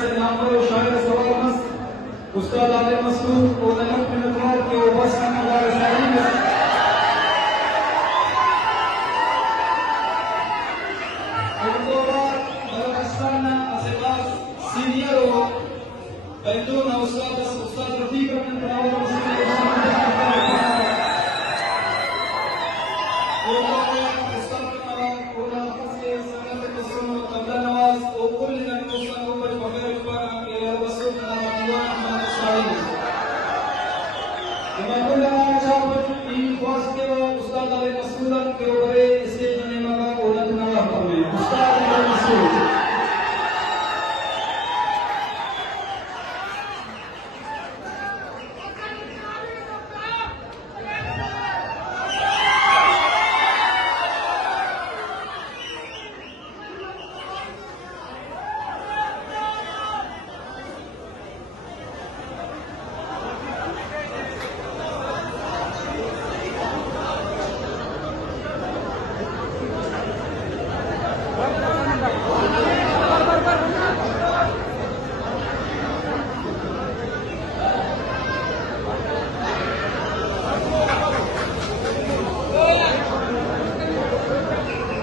से नामवर और शायर सवाल मस्त उस्ताद आदिल मसरूफ और नमक में नतमार के उपस्थित हमारे शायरी में बलूचिस्तान से खास सीनियर हो बैतूल उस्ताद रफीक अपने तनाव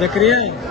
जकरिया